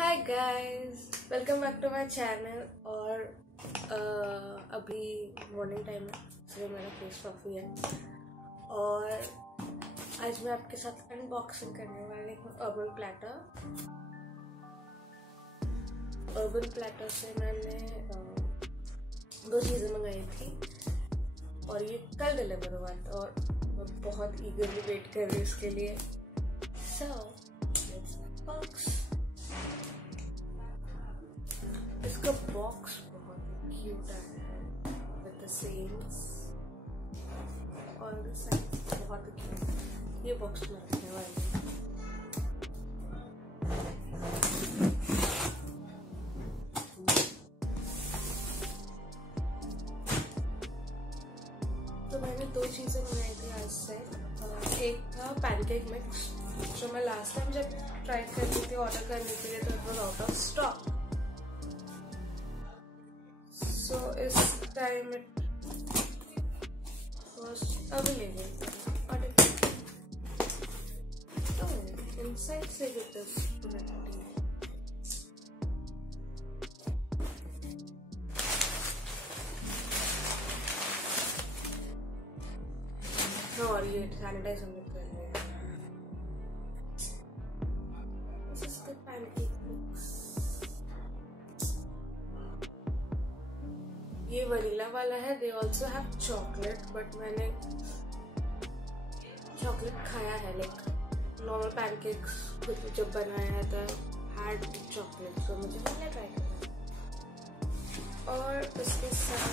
Hi guys, welcome back to my channel. और अभी morning time है, इसलिए मेरा फेस कॉफ़ी है। और आज मैं आपके साथ अनबॉक्सिंग करने वाली हूँ अर्बन प्लैटर से मैंने दो चीज़ें मंगाई थी और ये कल डिलीवर हुआ था और मैं बहुत ईगरली वेट कर रही हूँ इसके लिए। So let's box. इसका बॉक्स बहुत क्यूट है विद द सेल्स और द साइज बहुत क्यूट। ये बॉक्स में रखने वाली हूँ। तो मैंने दो चीज़ें मंगाई थी आज से। एक था पैनकेक मिक्स, जो मैं लास्ट टाइम जब ट्राई कर रही थी ऑर्डर करने के लिए तो it was out of stock. So इस टाइम इट was available और inside से it is empty। और ये सैनिटाइज हम लोग कर रहे हैं। This is the pancake mix। ये वनीला वाला है। They also have chocolate, but मैंने चॉकलेट खाया है, लाइक नॉर्मल पैनकेक्स खुद जब बनाया है तो हैड चॉकलेट, तो मुझे वनीला ट्राई करना। और इसके साथ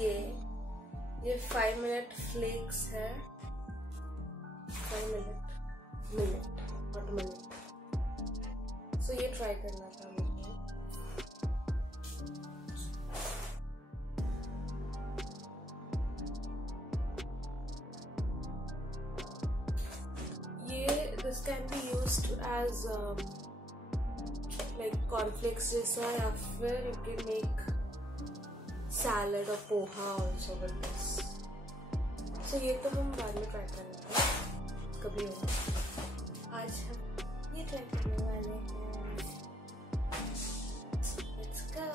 ये 5 मिनट फ्लेक्स है। 5 मिनट नॉट मिनट। सो ये ट्राई करना था मुझे। This can be used as like cornflakes जैसा, या फिर you can make salad or poha also with this। So ये तो हम बाद में ट्राई करेंगे कभी होगा। आज हम ये ट्राई करने वाले हैं। Let's go।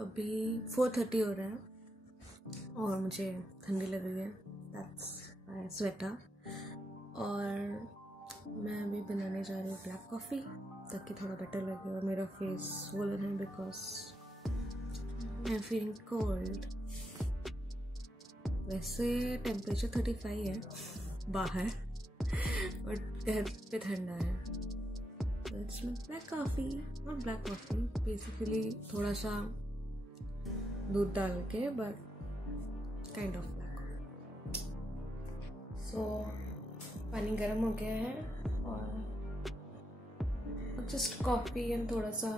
अभी 4:30 हो रहा है और मुझे ठंडी लग रही है। That's my sweater. और मैं अभी बनाने जा रही हूँ ब्लैक कॉफ़ी ताकि थोड़ा बेटर लगे और मेरा फेस स्वोलन है because I am feeling cold. वैसे टेम्परेचर 35 है बाहर, बट घर पे ठंडा है। It's black coffee, not black coffee, basically थोड़ा सा दूध डाल के, but kind of black coffee. So पानी गर्म हो गया है और जस्ट कॉफ़ी एंड थोड़ा सा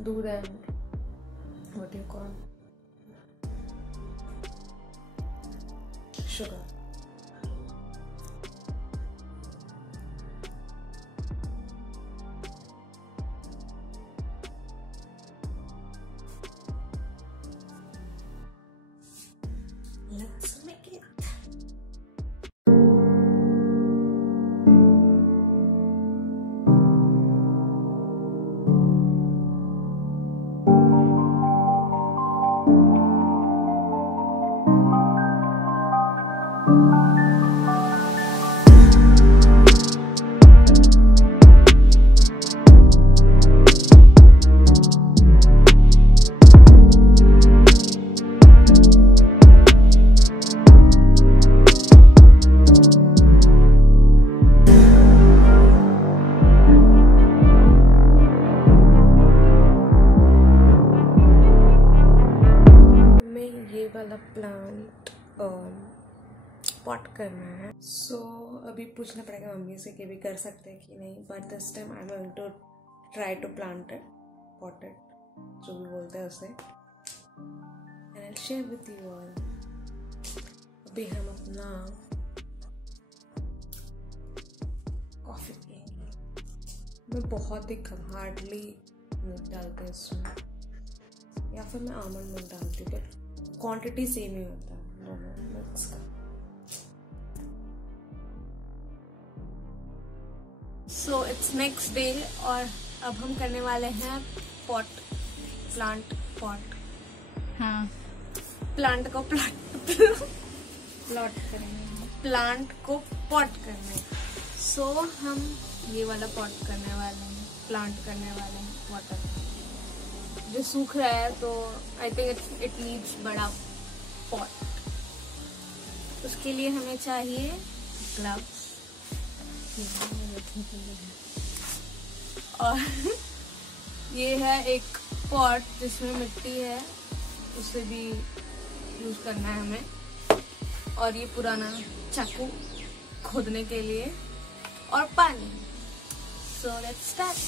दूध and what you call sugar. Let's make it. Plant pot करना है। सो अभी पूछना पड़ेगा मम्मी से कि भी कर सकते हैं कि नहीं, but this time I am going to try to plant it, pot it, जो भी बोलते हैं उसे, and I share with you all. अभी हम अपना कॉफ़ी पियेंगे। मैं बहुत ही कम हार्डली मिल्क डालती हूँ इसमें, या फिर मैं आमंड मिल्क डालती हूँ, बट क्वांटिटी सेम ही होता है दोनों मिक्स का। सो इट्स नेक्स्ट डे और अब हम करने वाले हैं प्लांट पॉट। हाँ, प्लांट को प्लॉट करेंगे, प्लांट को पॉट करने। सो हम ये वाला पॉट करने वाले हैं, प्लांट करने वाले हैं वाटर जो सूख रहा है, तो आई थिंक इट नीड्स बड़ा पॉट। उसके लिए हमें चाहिए ग्लव्स और ये है एक पॉट जिसमें मिट्टी है, उसे भी यूज करना है हमें, और ये पुराना चाकू खोदने के लिए, और पानी। So let's start.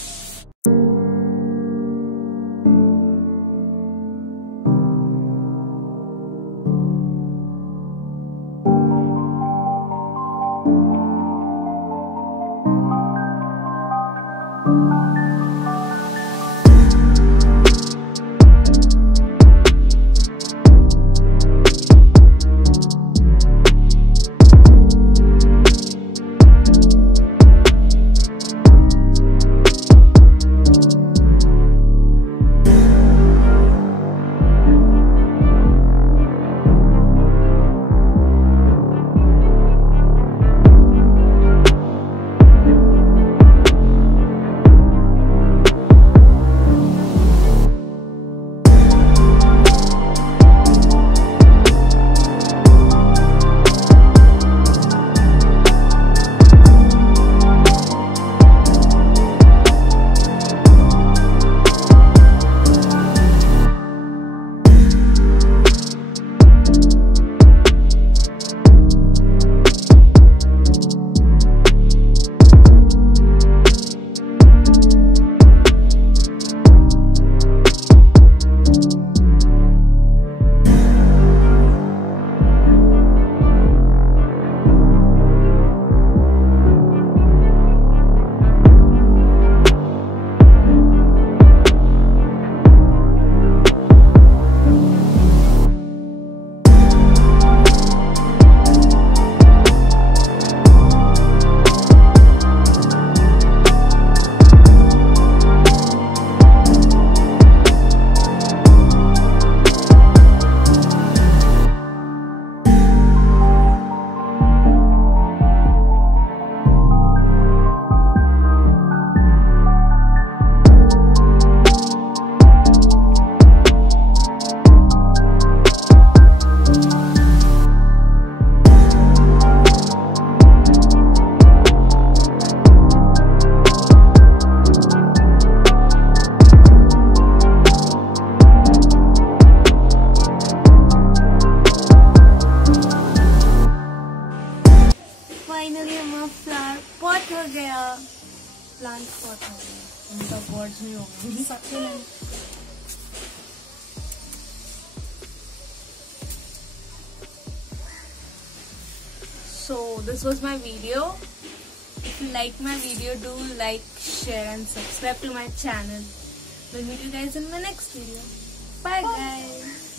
Flower pot हो गया, प्लांट पॉट हो गया, उनका वर्ड्स नहीं होंगे सकते नहीं। So this was my video. If you like my video, do like, share and subscribe to my channel. We'll meet you guys in my next video. Bye guys.